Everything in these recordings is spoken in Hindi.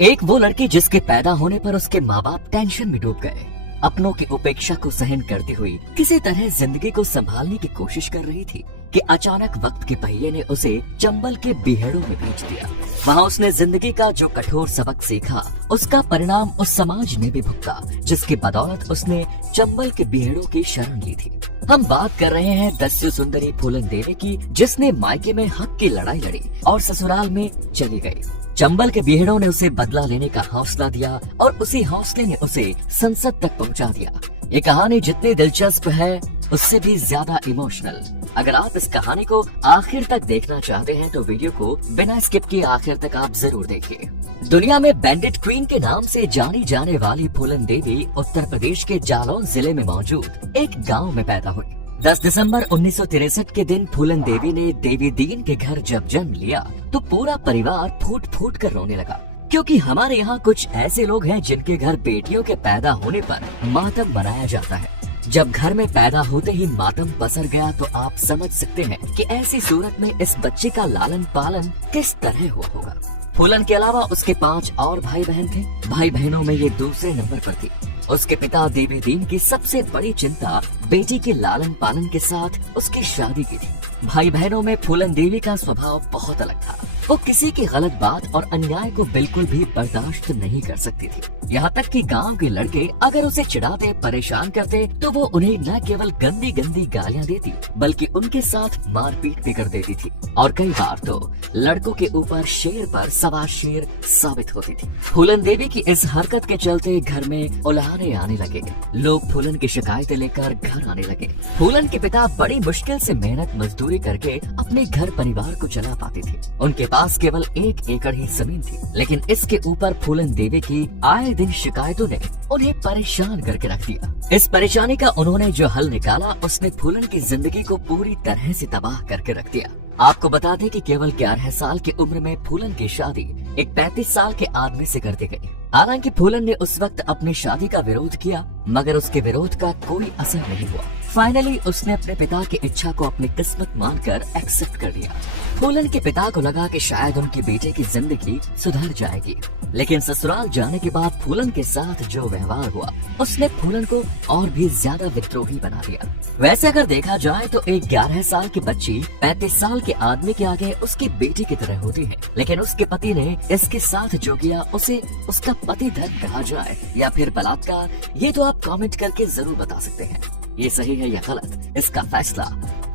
एक वो लड़की जिसके पैदा होने पर उसके माँ बाप टेंशन में डूब गए, अपनों की उपेक्षा को सहन करती हुई किसी तरह जिंदगी को संभालने की कोशिश कर रही थी कि अचानक वक्त के पहिए ने उसे चंबल के बीहड़ों में भेज दिया। वहाँ उसने जिंदगी का जो कठोर सबक सीखा, उसका परिणाम उस समाज ने भी भुगता जिसकी बदौलत उसने चंबल के बीहड़ों की शरण ली थी। हम बात कर रहे हैं दस्यु सुंदरी फूलन देवी की, जिसने मायके में हक की लड़ाई लड़ी और ससुराल में चली गई। चंबल के बीहड़ों ने उसे बदला लेने का हौसला दिया और उसी हौसले ने उसे संसद तक पहुंचा दिया। ये कहानी जितनी दिलचस्प है उससे भी ज्यादा इमोशनल। अगर आप इस कहानी को आखिर तक देखना चाहते हैं तो वीडियो को बिना स्किप किए आखिर तक आप जरूर देखिए। दुनिया में बैंडिट क्वीन के नाम से जानी जाने वाली फूलन देवी उत्तर प्रदेश के जालौन जिले में मौजूद एक गाँव में पैदा हुई। 10 दिसंबर 1963 के दिन फूलन देवी ने देवी दीन के घर जब जन्म लिया तो पूरा परिवार फूट फूट कर रोने लगा, क्योंकि हमारे यहाँ कुछ ऐसे लोग हैं जिनके घर बेटियों के पैदा होने पर मातम मनाया जाता है। जब घर में पैदा होते ही मातम पसर गया तो आप समझ सकते हैं कि ऐसी सूरत में इस बच्चे का लालन पालन किस तरह हुआ होगा। फूलन के अलावा उसके 5 और भाई बहन थे। भाई बहनों में ये दूसरे नंबर पर थी। उसके पिता देवी दीन की सबसे बड़ी चिंता बेटी के लालन पालन के साथ उसकी शादी की थी। भाई बहनों में फूलन देवी का स्वभाव बहुत अलग था। वो किसी की गलत बात और अन्याय को बिल्कुल भी बर्दाश्त नहीं कर सकती थी। यहाँ तक कि गांव के लड़के अगर उसे चिढ़ाते, परेशान करते तो वो उन्हें न केवल गंदी गंदी गालियाँ देती बल्कि उनके साथ मारपीट भी कर देती थी और कई बार तो लड़कों के ऊपर शेर पर सवार शेर साबित होती थी। फूलन देवी की इस हरकत के चलते घर में उल्हाने आने लगे। लोग फूलन की शिकायतें लेकर घर आने लगे। फूलन के पिता बड़ी मुश्किल से मेहनत मजदूरी करके अपने घर परिवार को चला पाते थे। उनके पास केवल 1 एकड़ ही जमीन थी, लेकिन इसके ऊपर फूलन देवी की आए दिन शिकायतों ने उन्हें परेशान करके रख दिया। इस परेशानी का उन्होंने जो हल निकाला उसने फूलन की जिंदगी को पूरी तरह से तबाह करके रख दिया। आपको बता दें कि केवल 11 साल की उम्र में फूलन की शादी एक 35 साल के आदमी से कर दी गई। हालांकि फूलन ने उस वक्त अपनी शादी का विरोध किया, मगर उसके विरोध का कोई असर नहीं हुआ। फाइनली उसने अपने पिता की इच्छा को अपनी किस्मत मानकर एक्सेप्ट कर लिया। फूलन के पिता को लगा कि शायद उनके बेटे की जिंदगी सुधर जाएगी, लेकिन ससुराल जाने के बाद फूलन के साथ जो व्यवहार हुआ उसने फूलन को और भी ज्यादा विद्रोही बना दिया। वैसे अगर देखा जाए तो एक 11 साल की बच्ची 35 साल के आदमी के आगे उसकी बेटी की तरह होती है, लेकिन उसके पति ने इसके साथ जो किया उसे उसका पति धर्म कहा जाए या फिर बलात्कार, ये तो आप कमेंट करके जरूर बता सकते हैं। ये सही है या गलत, इसका फैसला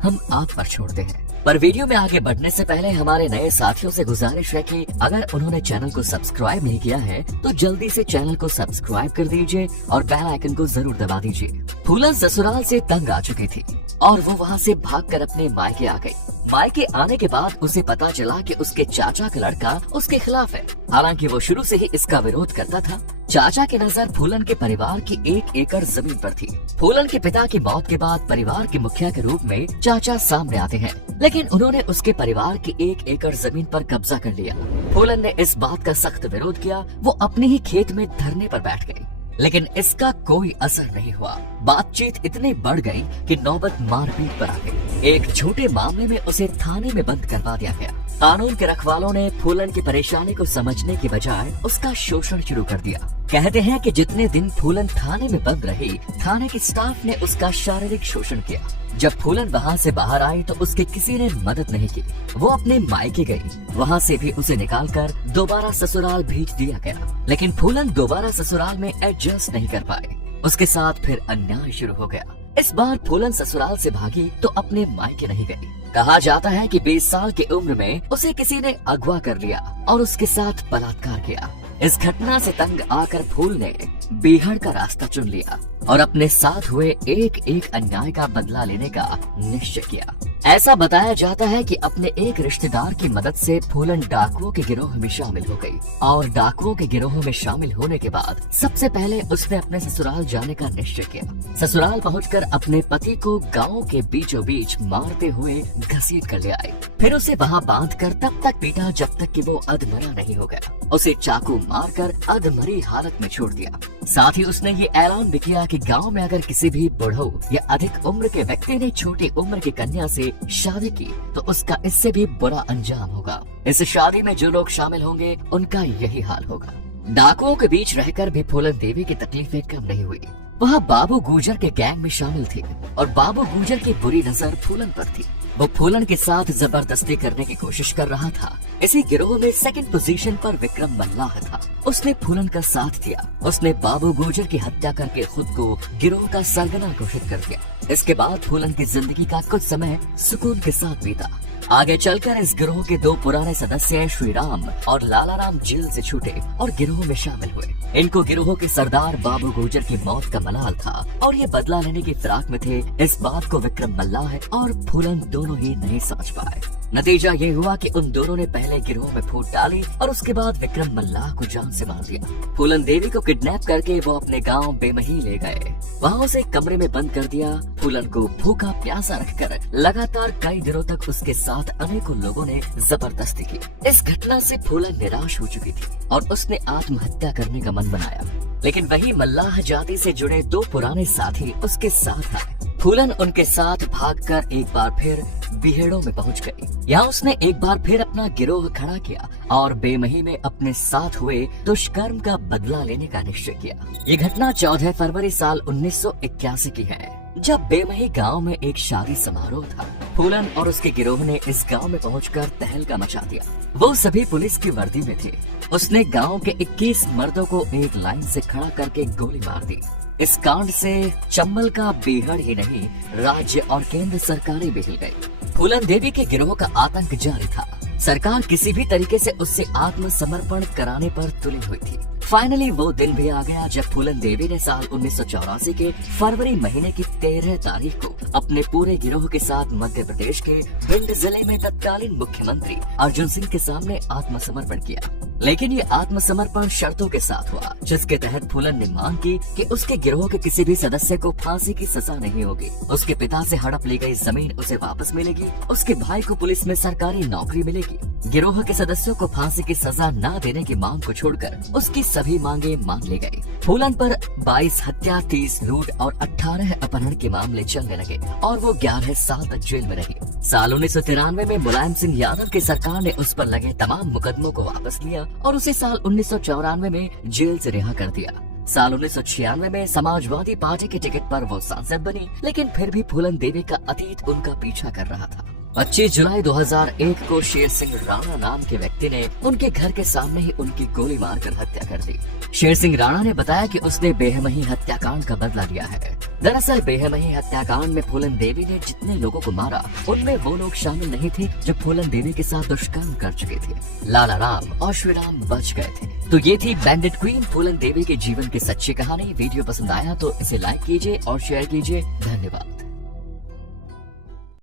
हम आप पर छोड़ते हैं। पर वीडियो में आगे बढ़ने से पहले हमारे नए साथियों से गुजारिश है कि अगर उन्होंने चैनल को सब्सक्राइब नहीं किया है तो जल्दी से चैनल को सब्सक्राइब कर दीजिए और बेल आइकन को जरूर दबा दीजिए। फूलन ससुराल से तंग आ चुकी थी और वो वहाँ से भागकर अपने मायके आ गई। मायके आने के बाद उसे पता चला कि उसके चाचा का लड़का उसके खिलाफ है। हालांकि वो शुरू से ही इसका विरोध करता था। चाचा की नजर फूलन के परिवार की 1 एकड़ जमीन पर थी। फूलन के पिता की मौत के बाद परिवार के मुखिया के रूप में चाचा सामने आते हैं, लेकिन उन्होंने उसके परिवार की 1 एकड़ जमीन पर कब्जा कर लिया। फूलन ने इस बात का सख्त विरोध किया। वो अपने ही खेत में धरने पर बैठ गई, लेकिन इसका कोई असर नहीं हुआ। बातचीत इतनी बढ़ गई कि नौबत मारपीट पर आ गई। एक छोटे मामले में उसे थाने में बंद करवा दिया गया। कानून के रखवालों ने फूलन की परेशानी को समझने की बजाय उसका शोषण शुरू कर दिया। कहते हैं कि जितने दिन फूलन थाने में बंद रही, थाने के स्टाफ ने उसका शारीरिक शोषण किया। जब फूलन वहाँ से बाहर आई तो उसके किसी ने मदद नहीं की। वो अपने मायके गई, वहाँ से भी उसे निकालकर दोबारा ससुराल भेज दिया गया। लेकिन फूलन दोबारा ससुराल में एडजस्ट नहीं कर पाए। उसके साथ फिर अन्याय शुरू हो गया। इस बार फूलन ससुराल से भागी तो अपने मायके नहीं गई। कहा जाता है कि 20 साल की उम्र में उसे किसी ने अगवा कर लिया और उसके साथ बलात्कार किया। इस घटना से तंग आकर फूल ने बीहड़ का रास्ता चुन लिया और अपने साथ हुए एक अन्याय का बदला लेने का निश्चय किया। ऐसा बताया जाता है कि अपने एक रिश्तेदार की मदद से फूलन डाकुओं के गिरोह में शामिल हो गई और डाकुओं के गिरोह में शामिल होने के बाद सबसे पहले उसने अपने ससुराल जाने का निश्चय किया। ससुराल पहुंचकर अपने पति को गांव के बीचों बीच मारते हुए घसीट कर ले आई। फिर उसे वहां बांधकर तब तक पीटा जब तक कि वो अधमरा नहीं हो गया। उसे चाकू मारकर अधमरी हालत में छोड़ दिया। साथ ही उसने ये ऐलान भी किया कि गांव में अगर किसी भी बुढ़ऊ या अधिक उम्र के व्यक्ति ने छोटी उम्र की कन्या से शादी की तो उसका इससे भी बुरा अंजाम होगा। इस शादी में जो लोग शामिल होंगे उनका यही हाल होगा। डाकुओं के बीच रहकर भी फूलन देवी की तकलीफें कम नहीं हुई। वह बाबू गुर्जर के गैंग में शामिल थी और बाबू गुर्जर की बुरी नजर फूलन पर थी। वो फूलन के साथ जबरदस्ती करने की कोशिश कर रहा था। इसी गिरोह में सेकंड पोजीशन पर विक्रम मल्लाह था। उसने फूलन का साथ दिया। उसने बाबू गुर्जर की हत्या करके खुद को गिरोह का सरगना घोषित कर दिया। इसके बाद फूलन की जिंदगी का कुछ समय सुकून के साथ बीता। आगे चलकर इस गिरोह के दो पुराने सदस्य श्री राम और लाला राम जेल से छूटे और गिरोह में शामिल हुए। इनको गिरोह के सरदार बाबू गुर्जर की मौत का मलाल था और ये बदला लेने की फिराक में थे। इस बात को विक्रम मल्लाह और फूलन दोनों ही नहीं समझ पाए। नतीजा ये हुआ कि उन दोनों ने पहले गिरोह में फूट डाली और उसके बाद विक्रम मल्लाह को जान से मार दिया। फूलन देवी को किडनैप करके वो अपने गांव बेमही ले गए। वहाँ उसे कमरे में बंद कर दिया। फूलन को भूखा प्यासा रखकर लगातार कई दिनों तक उसके साथ अनेकों लोगों ने जबरदस्ती की। इस घटना से फूलन निराश हो चुकी थी और उसने आत्महत्या करने का मन बनाया। लेकिन वही मल्लाह जाति से जुड़े दो पुराने साथी उसके साथ आए। फूलन उनके साथ भागकर एक बार फिर बिहेड़ों में पहुंच गई। यहाँ उसने एक बार फिर अपना गिरोह खड़ा किया और बेमही में अपने साथ हुए दुष्कर्म का बदला लेने का निश्चय किया। ये घटना 14 फरवरी साल 1981 की है, जब बेमही गांव में एक शादी समारोह था। फूलन और उसके गिरोह ने इस गांव में पहुंचकर तहलका मचा दिया। वो सभी पुलिस की वर्दी में थे। उसने गांव के 21 मर्दों को एक लाइन से खड़ा करके गोली मार दी। इस कांड से चंबल का बीहड़ ही नहीं, राज्य और केंद्र सरकारें भी हिल गई। फूलन देवी के गिरोह का आतंक जारी था। सरकार किसी भी तरीके से उससे आत्मसमर्पण कराने पर तुली हुई थी। फाइनली वो दिन भी आ गया जब फूलन देवी ने साल 1984 के फरवरी महीने की 13 तारीख को अपने पूरे गिरोह के साथ मध्य प्रदेश के भिंड जिले में तत्कालीन मुख्यमंत्री अर्जुन सिंह के सामने आत्मसमर्पण किया। लेकिन ये आत्मसमर्पण शर्तों के साथ हुआ, जिसके तहत फूलन ने मांग की कि उसके गिरोह के किसी भी सदस्य को फांसी की सजा नहीं होगी। उसके पिता से हड़प ली गई जमीन उसे वापस मिलेगी। उसके भाई को पुलिस में सरकारी नौकरी मिलेगी। गिरोह के सदस्यों को फांसी की सजा न देने की मांग को छोड़कर उसकी सभी मांगे मान ली गई। फूलन पर 22 हत्या, 30 लूट और 18 अपहरण के मामले चलने लगे और वो 11 साल तक जेल में रही। साल 1993 में मुलायम सिंह यादव की सरकार ने उस पर लगे तमाम मुकदमों को वापस लिया और उसे साल 1994 में जेल से रिहा कर दिया। साल 1996 में समाजवादी पार्टी के टिकट पर वो सांसद बनी, लेकिन फिर भी फूलन देवी का अतीत उनका पीछा कर रहा था। 25 जुलाई 2001 को शेर सिंह राणा नाम के व्यक्ति ने उनके घर के सामने ही उनकी गोली मारकर हत्या कर दी। शेर सिंह राणा ने बताया कि उसने बेहमही हत्याकांड का बदला लिया है। दरअसल बेहमही हत्याकांड में फूलन देवी ने जितने लोगों को मारा, उनमें वो लोग शामिल नहीं थे जो फूलन देवी के साथ दुष्कर्म कर चुके थे। लाला राम और श्री राम बच गए थे। तो ये थी बैंडिट क्वीन फूलन देवी के जीवन की सच्ची कहानी। वीडियो पसंद आया तो इसे लाइक कीजिए और शेयर कीजिए। धन्यवाद।